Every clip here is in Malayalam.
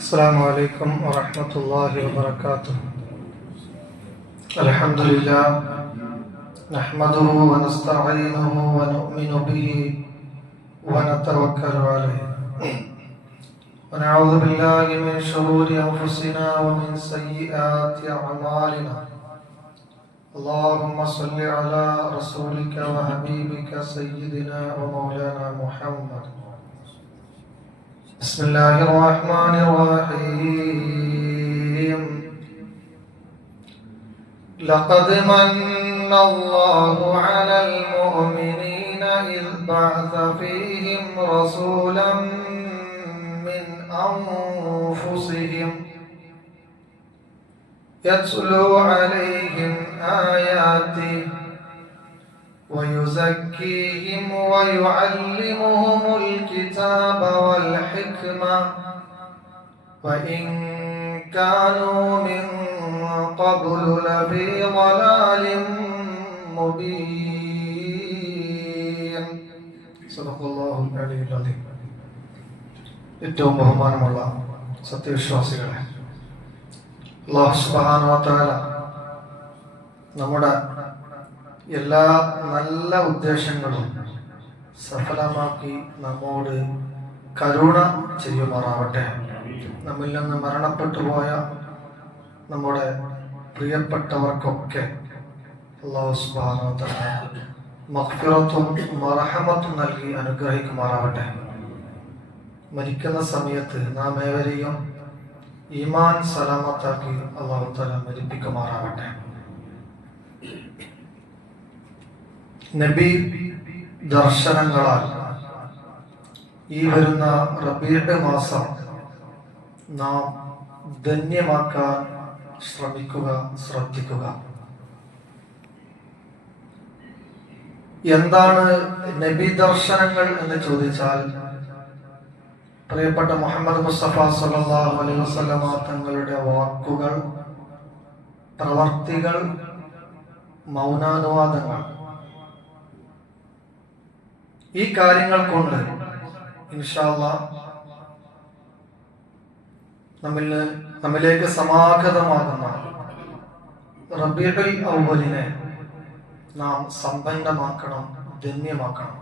السلام عليكم ورحمة الله وبركاته. الحمد لله نحمده ونستعينه ونؤمن به ونتوكل عليه ونعوذ بالله من شرور أنفسنا ومن سيئات أعمالنا. اللهم صل على رسولك وحبيبك سيدنا ومولانا محمد. بسم الله الرحمن الرحيم. لقد من الله على المؤمنين إذ بعث فيهم رسولا من أنفسهم يتلو عليهم آياته ويزكيهم ويعلمهم الكتاب والحكمة وإن كانوا من قبل لفي ضلال مبين. صدق الله العلي العظيم. ഏറ്റവും ബഹുമാനമുള്ള സത്യവിശ്വാസികളെ, അല്ലാഹു സുബ്ഹാനഹു വ തആല നമ്മുടെ എല്ലാ നല്ല ഉദ്ദേശങ്ങളും സഫലമാക്കി നമ്മോട് കരുണ ചെയ്യുമാറാവട്ടെ. നമ്മിൽ നിന്ന് മരണപ്പെട്ടു പോയ നമ്മുടെ പ്രിയപ്പെട്ടവർക്കൊക്കെ അല്ലാഹു സുബ്ഹാനഹു വ തആല മഗ്ഫിറത്തും മർഹമത്തും നൽകി അനുഗ്രഹിക്കുമാറാവട്ടെ. മരിക്കുന്ന സമയത്ത് നാം ഏവരെയും ഈമാൻ സലാമത്താക്കി അല്ലാഹു തആല മരിപ്പിക്കുമാറാവട്ടെ. നബി ദർശനങ്ങളാൽ ഈ വരുന്ന റബീഉൽ മാസം നാം ധന്യമാക്കാൻ ശ്രദ്ധിക്കുക. എന്താണ് നബി ദർശനങ്ങൾ എന്ന് ചോദിച്ചാൽ, പ്രിയപ്പെട്ട മുഹമ്മദ് മുസ്തഫ സല്ലല്ലാഹു അലൈഹി വസല്ലമ തങ്ങളുടെ വാക്കുകൾ, പ്രവർത്തികൾ, മൗനാനുവാദങ്ങൾ, ഈ കാര്യങ്ങൾ കൊണ്ട് ഇൻഷാ അല്ലാഹ് നമ്മിലേക്ക് സമാഗതമാകുന്ന റബീഉൽ അവ്വലിനെ നാം സമ്പന്നമാക്കണം, ധന്യമാക്കണം.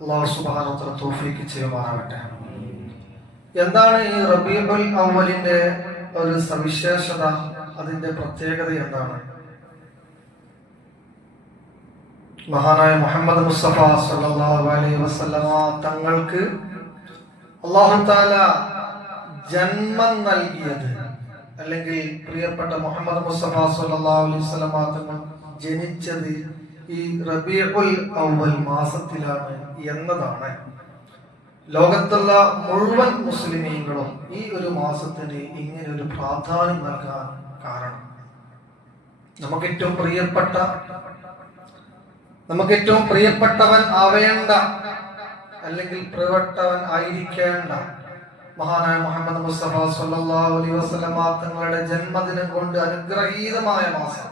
അല്ലാഹു സുബ്ഹാനഹു വ തആല തൗഫീഖ് ചെയ്യുമാറാകട്ടെ. എന്താണ് ഈ റബീഉൽ അവ്വലിന്റെ ഒരു സവിശേഷത, അതിന്റെ പ്രത്യേകത എന്താണ്? മഹാനായ മുഹമ്മദ് മുസ്തഫ സല്ലല്ലാഹു അലൈഹി വസല്ലമ തങ്ങൾക്ക് അല്ലാഹു തആല ജന്മം നൽകിയത്, അല്ലെങ്കിൽ പ്രിയപ്പെട്ട മുഹമ്മദ് മുസ്തഫ സല്ലല്ലാഹു അലൈഹി വസല്ലമ തങ്ങൾ ജനിച്ചത് ഈ റബീഉൽ അവ്വൽ മാസത്തിലാണ് എന്നതാണ് ലോകത്തുള്ള മുഴുവൻ മുസ്ലിമീങ്ങളും ഈ ഒരു മാസത്തിന് ഇങ്ങനെ ഒരു പ്രാധാന്യം നൽകാൻ കാരണം. നമുക്ക് ഏറ്റവും പ്രിയപ്പെട്ടവൻ ആവേണ്ട, അല്ലെങ്കിൽ പ്രിയപ്പെട്ടവൻ ആയിരിക്കേണ്ട മഹാനായ മുഹമ്മദ് മുസ്തഫ സല്ലല്ലാഹു അലൈഹി വസല്ലമ തങ്ങളുടെ ജന്മദിനം കൊണ്ട് അനുഗ്രഹീതമായ മാസം,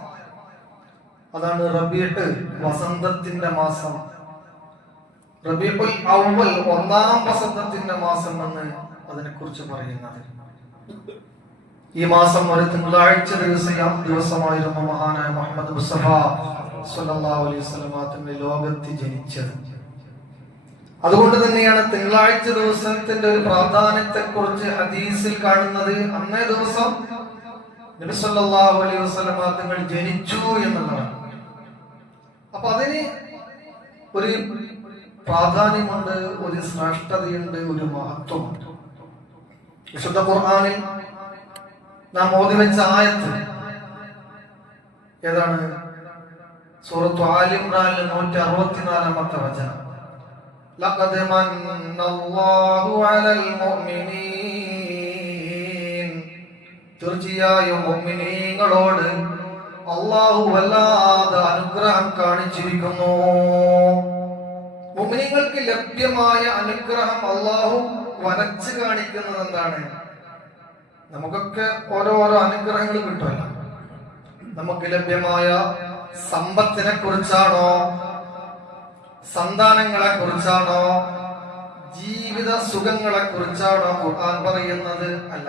അതാണ് റബീഉ, വസന്തത്തിന്റെ മാസം. റബീഉൽ അവ്വൽ, ഒന്നാം വസന്തത്തിന്റെ മാസം എന്ന് അതിനെ കുറിച്ച് പറയുന്നത്. ഈ മാസം ഒരു തിങ്കളാഴ്ച ദിവസമായിരുന്നു മഹാനായ മുഹമ്മദ് മുസ്തഫ സല്ലല്ലാഹു അലൈഹി വസല്ലമ തങ്ങൾ ലോകത്ത് ജനിച്ചത്. അതുകൊണ്ട് തന്നെയാണ് തിങ്കളാഴ്ച ദിവസത്തിന്റെ ഒരു പ്രാധാന്യത്തെ കുറിച്ച് ഹദീസിൽ കാണുന്നത്. അന്നേ ദിവസം നബി സല്ലല്ലാഹു അലൈഹി വസല്ലമ തങ്ങൾ ജനിച്ചു എന്നുള്ളതാണ്. അപ്പൊ അതിന് ഒരു പ്രാധാന്യമുണ്ട്, ഒരു ശ്രേഷ്ഠതയുണ്ട്, ഒരു മഹത്വമുണ്ട്. വിശുദ്ധ ഖുർആനിൽ നാം ഓതി വെച്ച ആയത്ത് ഏതാണ്? സൂറത്ത് ആൽ ഇംറാനിലെ 164-ാമത്തെ വചനം. ലഖദ് മന്നല്ലാഹു അലൽ മുഅ്മിനീൻ, തീർച്ചയായും മുഅ്മിനീങ്ങളോട് അല്ലാഹു വല്ലാതെ അനുഗ്രഹം കാണിച്ചിരിക്കുന്നു. മുഅ്മിനീങ്ങൾക്ക് ലഭ്യമായ അനുഗ്രഹം അല്ലാഹു വരച്ച് കാണിക്കുന്നത് എന്താണ്? നമുക്കൊക്കെ ഓരോരോ അനുഗ്രഹങ്ങൾ കിട്ടുമല്ലോ. നമുക്ക് ലഭ്യമായ സമ്പത്തിനെ കുറിച്ചാണോ, സന്താനങ്ങളെ കുറിച്ചാണോ, ജീവിത സുഖങ്ങളെ കുറിച്ചാണോ ഖുർആൻ പറയുന്നത്? അല്ല.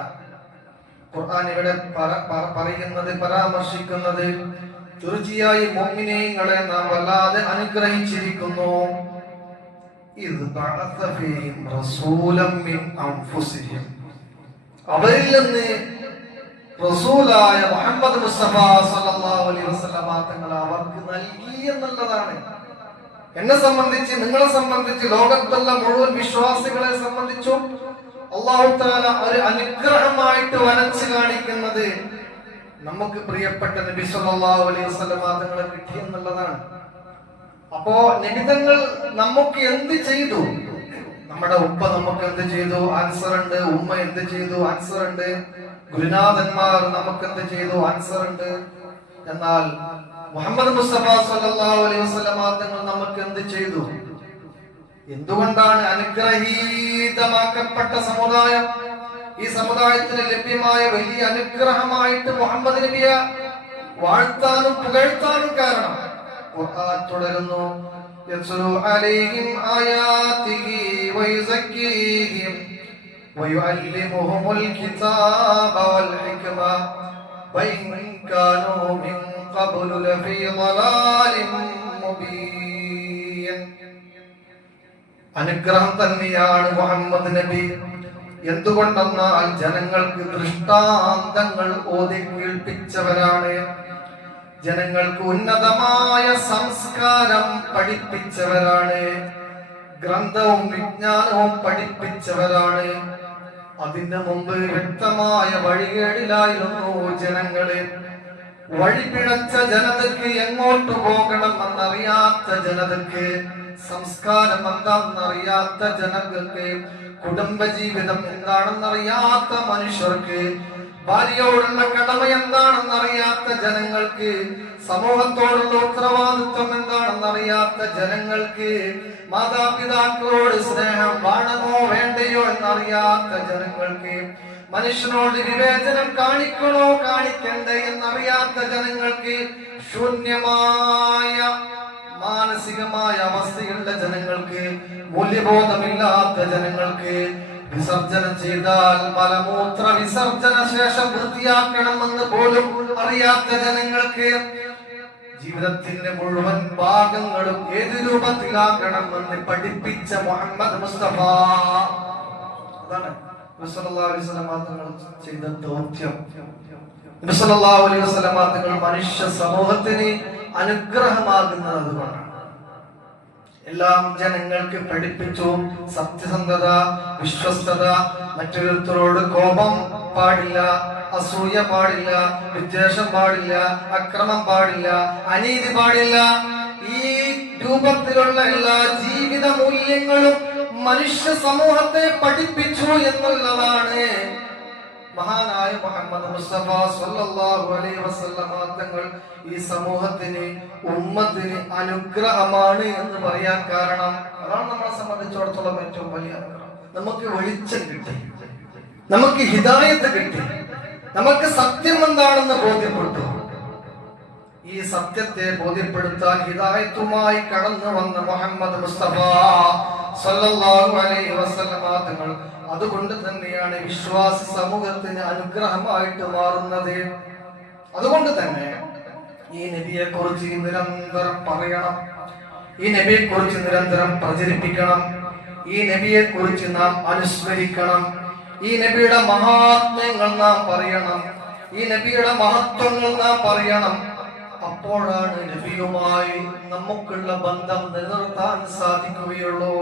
ഖുർആൻ ഇവിടെ പറയുന്നത്, പരാമർശിക്കുന്നത് തീർച്ചയായും മുഅ്മിനീങ്ങളെ നാം വല്ലാതെ അനുഗ്രഹിച്ചിരിക്കുന്നു. അവരിൽ നിന്ന് റസൂലായ മുഹമ്മദ് മുസ്തഫ സല്ലല്ലാഹു അലൈഹി വസല്ലമ തങ്ങൾ അവർക്ക് നൽകി എന്നുള്ളതാണ്. എന്നെ സംബന്ധിച്ച്, നിങ്ങളെ സംബന്ധിച്ച്, ലോകത്തുള്ള മുഴുവൻ വിശ്വാസികളെ സംബന്ധിച്ചും അല്ലാഹു തആല ഒരു അനുഗ്രഹമായിട്ട് വരച്ചു കാണിക്കുന്നത് നമുക്ക് പ്രിയപ്പെട്ട നബി സല്ലല്ലാഹു അലൈഹി വസല്ലമ തങ്ങളെ കിട്ടി എന്നുള്ളതാണ്. അപ്പോ നബിതങ്ങൾ നമുക്ക് എന്ത് ചെയ്തു? നമ്മുടെ ഉപ്പ നമുക്ക് എന്ത് ചെയ്തു? ആൻസർ ഉണ്ട്. ഉമ്മ എന്ത് ചെയ്തു? ആൻസർ ഉണ്ട്. ഗുരുനാഥന്മാർ നമുക്ക് എന്ത് ചെയ്തു? ആൻസർ ഉണ്ട്. എന്നാൽ മുഹമ്മദ് മുസ്തഫ സല്ലല്ലാഹു അലൈഹി വസല്ലമ തങ്ങൾ നമുക്ക് എന്ത് ചെയ്തു? എന്തുകൊണ്ടാണ് അനുഗ്രഹീതമാക്കപ്പെട്ട സമുദായം, ഈ സമുദായത്തിന് ലഭ്യമായ വലിയ അനുഗ്രഹമായിട്ട് മുഹമ്മദ് നബിയെ വാഴ്ത്താനും പുകഴ്ത്താനും കാരണം? ഖുർആൻ തുടരുന്നു, യത്ലു അലൈഹിം ആയാതിഹി വയുസക്കീഹിം വയുഅല്ലിമുഹുൽ കിതാബ വൽ ഹിക്മ വഇൻ കാനൂ മിൻ ഖബ്ലു ലഫീ ളലാലിൻ മുബീൻ. അനുഗ്രഹം തന്നെയാണ് മുഹമ്മദ് നബി. എന്തുകൊണ്ടെന്നാൽ ജനങ്ങൾക്ക് ദൃഷ്ടാന്തങ്ങൾ ഓതി കേൾപ്പിച്ചവരാണ്, ജനങ്ങൾക്ക് ഉന്നതമായ സംസ്കാരം പഠിപ്പിച്ചവരാണ്, ഗ്രന്ഥവും വിജ്ഞാനവും പഠിപ്പിച്ചവരാണ്. അതിന്റെ മുമ്പ് വ്യക്തമായ വഴികേടിലായിരുന്നു ജനങ്ങള്. വഴിപിഴച്ച ജനതയ്ക്ക് എങ്ങോട്ട് പോകണം എന്നറിയാത്ത ജനതയ്ക്ക്, സംസ്കാരം എന്താണെന്നറിയാത്ത ജനങ്ങൾക്ക്, കുടുംബജീവിതം എന്താണെന്നറിയാത്ത മനുഷ്യർക്ക്, ഭാര്യയോടുള്ള കടമ എന്താണെന്നറിയാത്ത ജനങ്ങൾക്ക്, സമൂഹത്തോടുള്ള ഉത്തരവാദിത്വം എന്താണെന്നറിയാത്ത ജനങ്ങൾക്ക്, മാതാപിതാക്കളോട് സ്നേഹം വേണമോ വേണ്ടയോ എന്നറിയാത്ത ജനങ്ങൾക്ക്, മനുഷ്യനോട് വിവേചനം കാണിക്കണോ കാണിക്കണ്ടേ എന്നറിയാത്ത ജനങ്ങൾക്ക്, ശൂന്യമായ മാനസികമായ അവസ്ഥയുള്ള ജനങ്ങൾക്ക്, മൂല്യബോധമില്ലാത്ത ജനങ്ങൾക്ക്, വിസർജനം ചെയ്താൽ മലമൂത്ര വിസർജന ശേഷം വൃത്തിയാക്കണമെന്ന് പോലും അറിയാത്ത ജനങ്ങൾക്ക്, ജീവിതത്തിന്റെ മുഴുവൻ ഭാഗങ്ങളും ഏത് രൂപത്തിലാക്കണമെന്ന് പഠിപ്പിച്ച മുഹമ്മദ് മുസ്തഫ. അതാണ് നബി സല്ലല്ലാഹു അലൈഹി വസല്ലം തങ്ങൾ ചെയ്ത ദൗത്യം. നബി സല്ലല്ലാഹു അലൈഹി വസല്ലം തങ്ങൾ മനുഷ്യ സമൂഹത്തിന് അനുഗ്രഹമാകുന്നത് അതുകൊണ്ടാണ്. എല്ലാം ജനങ്ങൾക്ക് പഠിപ്പിച്ചു. സത്യസന്ധത, വിശ്വസ്തത, മറ്റൊരുത്തരോട് കോപം പാടില്ല, അസൂയ പാടില്ല, വിദ്വേഷം പാടില്ല, അക്രമം പാടില്ല, അനീതി പാടില്ല. ഈ രൂപത്തിലുള്ള എല്ലാ ജീവിത മൂല്യങ്ങളും മനുഷ്യ സമൂഹത്തെ പഠിപ്പിച്ചു എന്നുള്ളതാണ് മഹാനായ മുഹമ്മദ് മുസ്തഫ സല്ലല്ലാഹു അലൈഹി വസല്ലമ തങ്ങൾ ഈ സമൂഹത്തിന്, ഉമ്മത്തിന് അനുഗ്രഹമാണ് എന്ന് പറയാൻ കാരണം. അതാണ് നമ്മളെ സംബന്ധിച്ചിടത്തോളം ഏറ്റവും വലിയ അനുഗ്രഹം. നമുക്ക് വെളിച്ചം കിട്ടി, നമുക്ക് ഹിദായത്ത് കിട്ടി, നമുക്ക് സത്യം എന്താണെന്ന് ബോധ്യപ്പെട്ടു. ഈ സത്യത്തെ ബോധ്യപ്പെടുത്താൻ ഹിദായത്തുമായി കടന്നു വന്ന മുഹമ്മദ് മുസ്തഫ സല്ലല്ലാഹു അലൈഹി വസല്ലമ തങ്ങൾ അതുകൊണ്ട് തന്നെയാണ് വിശ്വാസ സമൂഹത്തിന് അനുഗ്രഹമായിട്ട് മാറുന്നത്. അതുകൊണ്ട് തന്നെ ഈ നബിയെ കുറിച്ച് നിരന്തരം പറയണം, ഈ നബിയെ കുറിച്ച് നിരന്തരം പ്രചരിപ്പിക്കണം, ഈ നബിയെ കുറിച്ച് നാം അനുസ്മരിക്കണം, ഈ നബിയുടെ മഹാത്മ്യങ്ങൾ നാം പറയണം, ഈ നബിയുടെ മഹത്വങ്ങൾ നാം പറയണം. അപ്പോഴാണ് നബിയുമായി നമുക്കുള്ള ബന്ധം നിലനിർത്താൻ സാധിക്കുകയുള്ളൂ.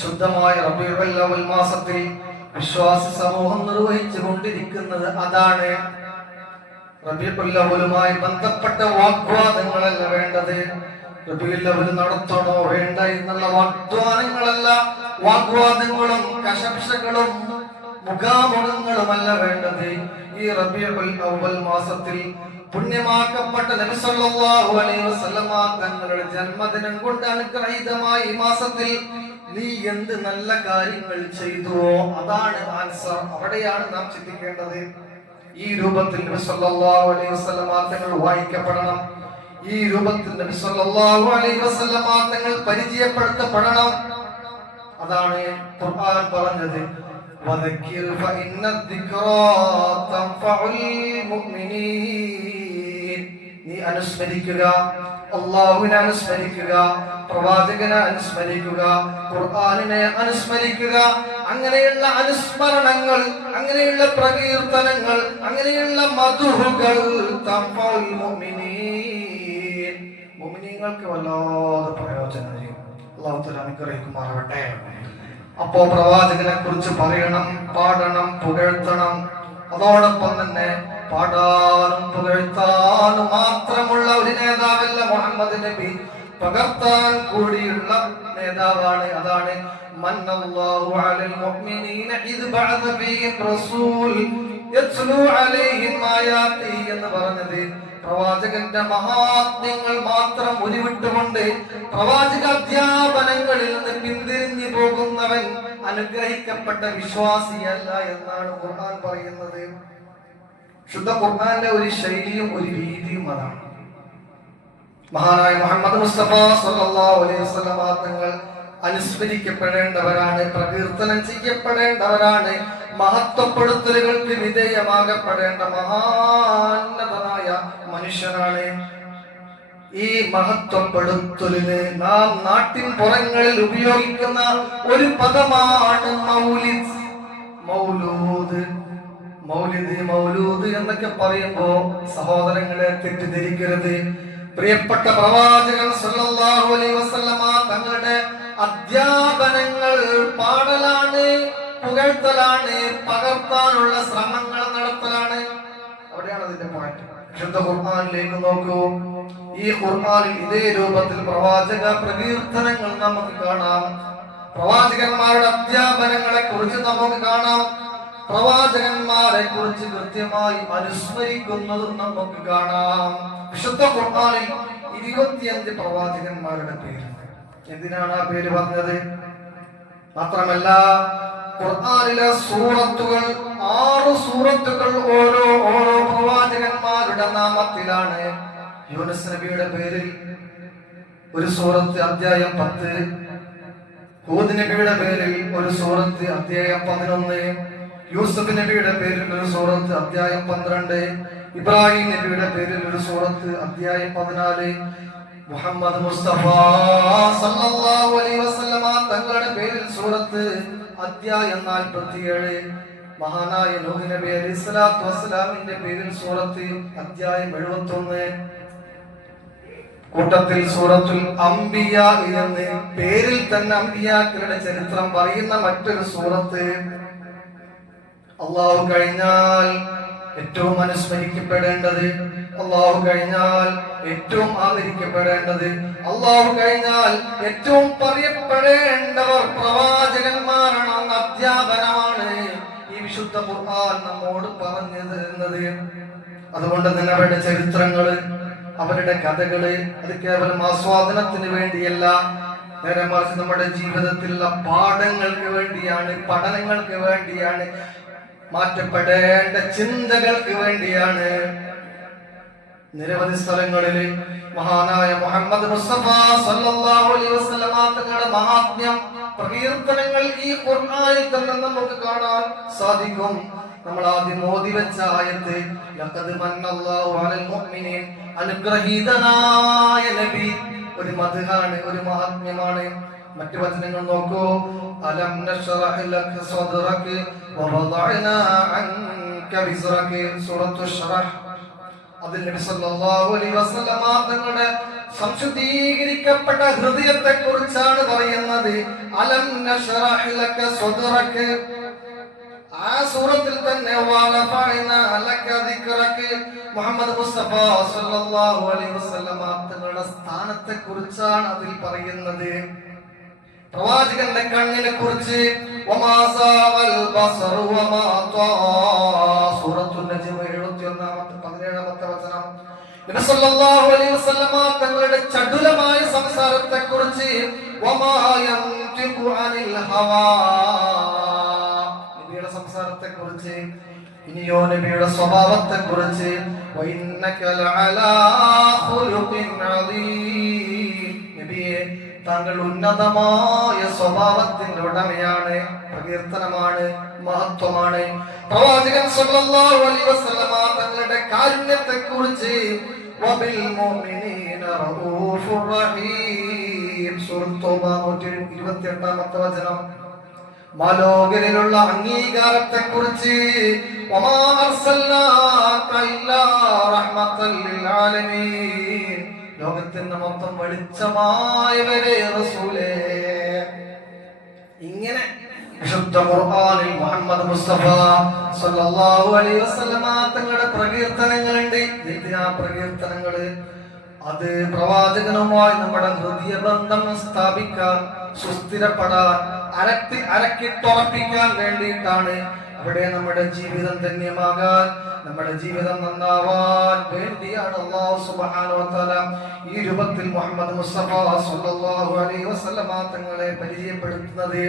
ശുദ്ധമായ റബീഉൽ അവ്വൽ മാസത്തിൽ വിശ്വാസ സമൂഹം നിർവഹിച്ചു കൊണ്ടിരിക്കുന്നത് അതാണ്. റബീഉൽ അവ്വലുമായി ബന്ധപ്പെട്ട വാഗ്വാദങ്ങളല്ല വേണ്ടത്. റബീഉൽ അവ്വൽ നടത്തണോ വേണ്ട എന്നുള്ള വാഗ്വാദങ്ങളല്ല, വാഗ്വാദങ്ങളും കശപിശകളും മുഖാമുഖങ്ങളുമല്ല വേണ്ടത്. ഈ റബീഉൽ അവ്വൽ മാസത്തിൽ പുണ്യമാക്കപ്പെട്ട നബി സല്ലല്ലാഹു അലൈഹി വസല്ലമ തങ്ങളുടെ ജന്മദിനം കൊണ്ട് അനുഗ്രഹീതമായ ഈ മാസത്തിൽ നീ എന്ത് നല്ല കാര്യങ്ങൾ ചെയ്തുവോ അതാണ് ആൻസർ. അവിടെയാണ് നാം ചിന്തിക്കേണ്ടത്. ഈ രൂപത്തിൽ നബി സല്ലല്ലാഹു അലൈഹി വസല്ലമ തങ്ങൾ വായിക്കപ്പെടണം, ഈ രൂപത്തിൽ നബി സല്ലല്ലാഹു അലൈഹി വസല്ലമ തങ്ങൾ പരിചയപ്പെടുത്തപ്പെടണം. അതാണ് ഖുർആൻ പറഞ്ഞത്, വദക്കിർ ഫഇന്ന ദിക്റാ തൻഫഉൽ മുഅ്മിനീൻ. നീ അനുസ്മരിക്കുക, അല്ലാഹുവിനെ അനുസ്മരിക്കുക, പ്രവാചകനെ അനുസ്മരിക്കുക, ഖുർആനിനെ അനുസ്മരിക്കുക. അങ്ങനെയുള്ള അനുസ്മരണങ്ങൾ, അങ്ങനെയുള്ള പ്രകീർത്തനങ്ങൾ, അങ്ങനെയുള്ള മദ്ഹുകൾ തൻഫഉൽ മുഅ്മിനീൻ, മുഅ്മിനീങ്ങൾക്ക് വല്ലാതെ പ്രയോജനം ചെയ്യും. അല്ലാഹു തആല അനുഗ്രഹിക്കുമാറാകട്ടെ. അപ്പോ പ്രവാചകനെ കുറിച്ച് പറയണം, പാടണം, പുകഴ്ത്തണം. അതോടൊപ്പം തന്നെ പാടാനും പുകഴ്ത്താനും മാത്രമുള്ള ഒരു നേതാവല്ല മുഹമ്മദ് നബി, പകർത്താൻ കൂടിയുള്ള നേതാവാണ്. അതാണ് മന്നല്ലാഹു അലൽ മുഅ്മിനീന ഇദ് ബഅസ ഫീഹിം റസൂൽ യത്ലു അലൈഹിം ആയാതി എന്ന് പറഞ്ഞത്. പ്രവാചകന്റെ മഹാത്മ്യങ്ങൾ മാത്രം ഉരുവിട്ടുകൊണ്ട് പ്രവാചക അധ്യാപനങ്ങളിൽ നിന്ന് പിന്തിരിഞ്ഞു പോകുന്നവൻ അനുഗ്രഹിക്കപ്പെട്ട വിശ്വാസിയല്ല എന്നാണ് ഖുർആൻ പറയുന്നത്. ശുദ്ധ ഖുർആന്റെ ഒരു ശൈലിയും ഒരു രീതിയും അതാണ്. മഹാനായ മുഹമ്മദ് മുസ്തഫ സല്ലല്ലാഹു അലൈഹി വസല്ലം തങ്ങൾ അനുസ്മരിക്കപ്പെടേണ്ടവരാണ്, പ്രകീർത്തനം ചെയ്യപ്പെടേണ്ടവരാണ്, മഹത്വപ്പെടുത്തലുകൾക്ക് വിധേയമാകപ്പെടേണ്ട മഹാന്നതനായ മനുഷ്യനാണ്. ഈ മഹത്വപ്പെടുത്തലിന് നാം നാട്ടിൻ പുറങ്ങളിൽ ഉപയോഗിക്കുന്ന ഒരു പദമാണ് മൗലിദ്. മൗലൂദ്, മൗലിദ്, മൗലൂദ് എന്നൊക്കെ പറയുമ്പോ സഹോദരങ്ങളെ തെറ്റിദ്ധരിക്കരുത്. പ്രിയപ്പെട്ട പ്രവാചകൻ സല്ലല്ലാഹു അലൈഹി വസല്ലമ തങ്ങളുടെ അധ്യാപനങ്ങൾ പാടലാണ്, പുകഴ്ത്തലാണ്, പകർത്താനുള്ള ശ്രമങ്ങൾ നടത്തലാണ്. അവിടെയാണ് അതിന്റെ പോയിന്റ്. ശുദ്ധ ഖുർആനിലേക്ക് നോക്കൂ. ഈ ഖുർആനിൽ ഇതേ രൂപത്തിൽ പ്രവാചക പ്രകീർത്തനങ്ങൾ നമുക്ക് കാണാം. പ്രവാചകന്മാരുടെ അധ്യാപനങ്ങളെ കുറിച്ച് നമുക്ക് കാണാം. പ്രവാചകന്മാരെ കുറിച്ച് കൃത്യമായി അനുസ്മരിക്കുന്നതും നമുക്ക് കാണാം. വിശുദ്ധ ഖുർആനിൽ 25 പ്രവാചകന്മാരുടെ പേര്. എന്തിനാണ് ആ പേര് പറഞ്ഞത്? മാത്രമല്ല ഖുർആനിലെ സൂറത്തുകൾ 6 സൂറത്തുകൾ ഓരോ പ്രവാചകന്മാരുടെ നാമത്തിലാണ്. യൂനുസ് നബിയുടെ പേരിൽ ഒരു സൂറത്ത് അധ്യായം 10, ഹൂദ് നബിയുടെ പേരിൽ ഒരു സൂറത്ത് അധ്യായം 11, യൂസുഫ് നബിയുടെ പേരിൽ ഒരു സൂറത്ത് അധ്യായം 12, ഇബ്രാഹിം നബിയുടെ പേരിൽ ഒരു സൂറത്ത് അധ്യായം 14, മുഹമ്മദ് മുസ്തഫ സല്ലല്ലാഹു അലൈഹി വസല്ലമ തങ്ങളുടെ പേരിൽ സൂറത്ത് അധ്യായം 47, മഹാനായ നൂഹ് നബി അലൈഹിസ്സലാത്തു വസ്സലാമിന്റെ പേരിൽ സൂറത്ത് അധ്യായം 71, കൂട്ടത്തിൽ സൂറത്തുൽ അംബിയ എന്ന് പേരിൽ തന്നെ അംബിയാക്കളുടെ ചരിത്രം പറയുന്ന മറ്റൊരു സൂറത്ത്. അള്ളാഹു കഴിഞ്ഞാൽ ഏറ്റവും അനുസ്മരിക്കപ്പെടേണ്ടത്, അള്ളാഹു കഴിഞ്ഞാൽ ഏറ്റവും ആദരിക്കപ്പെടേണ്ടത്, അള്ളാഹു കഴിഞ്ഞാൽ ഏറ്റവും പറയപ്പെടേണ്ടവർ പ്രവാചകന്മാരാണെന്ന അധ്യാപനമാണ് ഈ വിശുദ്ധ ഖുർആൻ നമ്മോട് പറഞ്ഞു തരുന്നത്. അതുകൊണ്ട് തന്നെ അവരുടെ ചരിത്രങ്ങള്, അവരുടെ കഥകള് അത് കേവലം ആസ്വാദനത്തിന് വേണ്ടിയല്ല, നേരെ മറിച്ച് നമ്മുടെ ജീവിതത്തിലുള്ള പാഠങ്ങൾക്ക് വേണ്ടിയാണ്, പഠനങ്ങൾക്ക് വേണ്ടിയാണ്, മാറ്റപ്പെടേണ്ട ചിന്തകൾക്ക് വേണ്ടിയാണ്. നിരവധി സ്ഥലങ്ങളിൽ മഹാനായ മുഹമ്മദ് മുസ്തഫ സല്ലല്ലാഹു അലൈഹി വസല്ലമ തങ്ങളുടെ മഹാത്മ്യം, പ്രകീർത്തനങ്ങൾ ഈ ഖുർആനിൽ തന്നെ നമുക്ക് കാണാൻ സാധിക്കും. നമ്മൾ ആദ്യം ഓതി വെച്ച ആയത്ത് ലഖദ് മന്നല്ലാഹു അലൽ മുഅ്മിനീൻ, അനുഗ്രഹീതനായ നബി, ഒരു മദ്ഹാണ്, ഒരു മഹാത്മ്യമാണ്. മറ്റു വചനങ്ങൾ നോക്കൂ. അലം നശ്റഹ് ലക സദ്റക വവദഅനാ അൻക വിസ്റക, സൂറത്തുൽ ശറഹ്. അതിൽ നബി സല്ലല്ലാഹു അലൈഹി വസല്ലമ തങ്ങളുടെ സംശുദ്ധീകരിക്കപ്പെട്ട ഹൃദയത്തെ കുറിച്ചാണ് പറയുന്നത്. അലം നശ്റഹ് ലക സദ്റക, ആ സൂറത്തിൽ തന്നെ മുഹമ്മദ് മുസ്തഫ സല്ലല്ലാഹു അലൈഹി വസല്ലമ തങ്ങളുടെ സ്ഥാനത്തെ കുറിച്ചാണ് അതിൽ പറയുന്നത്. പ്രവാചകന്റെ കണ്ണിനെ കുറിച്ച് സൂറത്തുൽ നജ്ം 17-ാമത്തെ വചനം. നബി സല്ലല്ലാഹു അലൈഹി വസല്ലമ തങ്ങളുടെ ചടുലമായ സംസാരത്തെ കുറിച്ച് സംസാരത്തെ കുറിച്ച്, ഇനിയോ നബിയുടെ സ്വഭാവത്തെ കുറിച്ച് നബിയെ താങ്കൾ ഉന്നതമായ സ്വഭാവത്തിന്റെ ഉടമയാണ്, പ്രകീർത്തനമാണ്, മഹത്വമാണ്. പ്രവാചകൻ സല്ലല്ലാഹു അലൈഹി വസല്ലമ തങ്ങളുടെ കാരുണ്യത്തെക്കുറിച്ച് വബിൽ മുഅ്മിനീന റഊഫുർ റഹീം സൂറത്ത് തൗബ 128-ാമത്തെ വചനം. മാലോകരിലുള്ള അംഗീകാരത്തെക്കുറിച്ച് വമാ അർസൽനാക ഇല്ലാ റഹ്മത്തൽ ലിൽ ആലമീൻ, ലോകത്തിന്റെ മൊത്തം വെളിച്ചമായവരെ റസൂലേ. ഇങ്ങനെ വിശുദ്ധ ഖുർആനിൽ മുഹമ്മദ് മുസ്തഫ സല്ലല്ലാഹു അലൈഹി വസല്ലമ തങ്ങളുടെ പ്രകീർത്തനങ്ങളുണ്ട്. എന്തിനാ പ്രകീർത്തനങ്ങള്? അത് പ്രവാചകനുമായി നമ്മുടെ ഹൃദയബന്ധം സ്ഥാപിക്കാൻ, സുസ്ഥിരപ്പെടാൻ, അരക്കിട്ടുറപ്പിക്കാൻ വേണ്ടിയിട്ടാണ്. അവിടെ നമ്മുടെ ജീവിതം ധന്യമാകാൻ, നമ്മുടെ ജീവിതം നന്നാവാൻ വേണ്ടിയാണ് അല്ലാഹു സുബ്ഹാനഹു വ തആല ഈ രൂപത്തിൽ മുഹമ്മദ് മുസ്തഫ സല്ലല്ലാഹു അലൈഹി വസല്ലമ തങ്ങളെ പരിചയപ്പെടുത്തുന്നത്.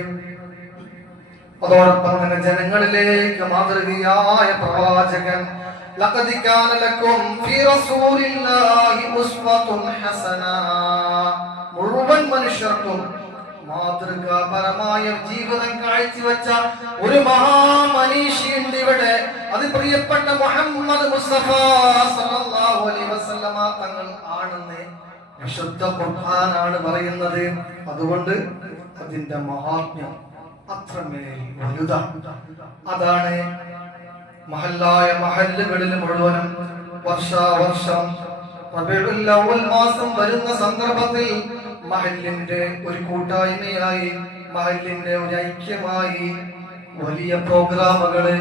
അതോടൊപ്പം തന്നെ ജനങ്ങളിലേക്ക് മാതൃകയായ പ്രവാചകൻ, ലഖദ് കാന ലക്കും ഫീ റസൂലില്ലാഹി ഉസ്വത്തുൻ ഹസന, മുഴുവൻ മനുഷ്യർക്കും മാതൃകാപരമായ ജീവിതം കാഴ്ചവെച്ച ഒരു മഹാമനീഷിയുണ്ട് ഇവിടെ. അത് പ്രിയപ്പെട്ട മുഹമ്മദ് മുസ്തഫ സല്ലല്ലാഹു അലൈഹി വസല്ലമ തങ്ങൾ ആണെന്ന് വിശുദ്ധ ഖുർആനാണ് പറയുന്നത്. അതുകൊണ്ട് അതിന്റെ മഹാത്മ്യം അത്രമേൽ വലുതാണ്. അതാണ് മഹല്ലായ മഹല്ലുകളിൽ മുഴുവനും വർഷാവർഷം റബീഉൽ അവ്വൽ മാസം വരുന്ന സന്ദർഭത്തിൽ മഹല്ലിന്റെ ഒരു കൂട്ടായ്മയായി, മഹല്ലിന്റെ ഒരു ഐക്യമായി വലിയ പ്രോഗ്രാമുകള്,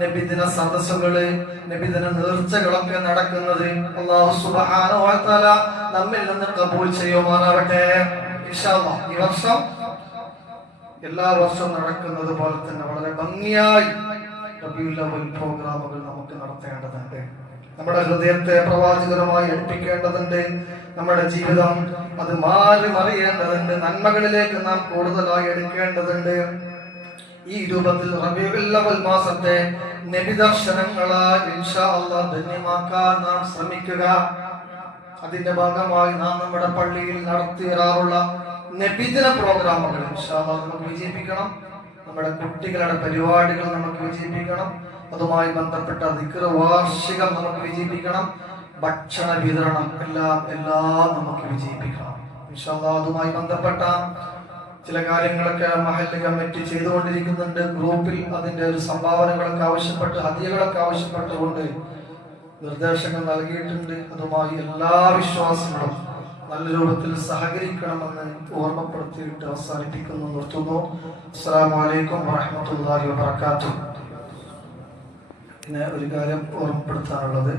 നബിദിന സദസ്സുകള്, നബിദിന നേർച്ചകളൊക്കെ നടക്കുന്നത് അല്ലാഹു സുബ്ഹാനഹു വ തആല നമ്മിൽ നിന്ന് കബൂൽ ചെയ്യുമാറാവട്ടെ. ഇൻഷാ അല്ലാഹ് ഈ വർഷം എല്ലാ വർഷവും നടക്കുന്നത് പോലെ തന്നെ വളരെ ഭംഗിയായി റബീഉൽ അവ്വൽ പ്രോഗ്രാമുകൾ നമുക്ക് നടത്തേണ്ടതുണ്ട്. നമ്മുടെ ഹൃദയത്തെ പ്രവാചകരുമായി അടുപ്പിക്കേണ്ടതുണ്ട്. നമ്മുടെ ജീവിതം അത് മാറി മറിയേണ്ടതുണ്ട്. നന്മകളിലേക്ക് നാം കൂടുതലായി എടുക്കേണ്ടതുണ്ട്. ഈ രൂപത്തിൽ റബീഉൽ അവ്വൽ മാസത്തെ നബി ദർശനങ്ങളാൽ ഇൻഷാ അല്ലാഹ് ധന്യമാക്കാൻ നാം ശ്രമിക്കുക. അതിന്റെ ഭാഗമായി നാം നമ്മുടെ പള്ളിയിൽ നടത്തിവരാറുള്ള നബിദിന പ്രോഗ്രാമുകൾ ഇൻഷാ അല്ലാഹ് നമുക്ക് വിജയിപ്പിക്കണം. നമ്മുടെ കുട്ടികളുടെ പരിപാടികൾ നമുക്ക് വിജയിപ്പിക്കണം. അതുമായി ബന്ധപ്പെട്ട ദിക്ർ വാർഷികം നമുക്ക് വിജയിപ്പിക്കണം. ഭക്ഷണ വിതരണം എല്ലാം നമുക്ക് വിജയിപ്പിക്കണം ഇൻഷാ അല്ലാഹ്. അതുമായി ബന്ധപ്പെട്ട ചില കാര്യങ്ങളൊക്കെ മഹല്ല് കമ്മിറ്റി ചെയ്തുകൊണ്ടിരിക്കുന്നുണ്ട്. ഗ്രൂപ്പിൽ അതിന്റെ ഒരു സംഭാവനകളൊക്കെ ആവശ്യപ്പെട്ട്, ഹദിയകളൊക്കെ ആവശ്യപ്പെട്ടുകൊണ്ട് നിർദ്ദേശങ്ങൾ നൽകിയിട്ടുണ്ട്. അതുമായി എല്ലാ വിശ്വാസികളും നല്ല രൂപത്തിൽ സഹകരിക്കണമെന്ന് ഓർമ്മപ്പെടുത്തിയിട്ട് അവസാനിപ്പിക്കുന്നു, നിർത്തുന്നു. അസ്സലാമു അലൈക്കും വറഹ്മത്തുള്ളാഹി വബറകാതുഹു. പിന്നെ ഒരു കാര്യം ഓർമ്മപ്പെടുത്താനുള്ളത്,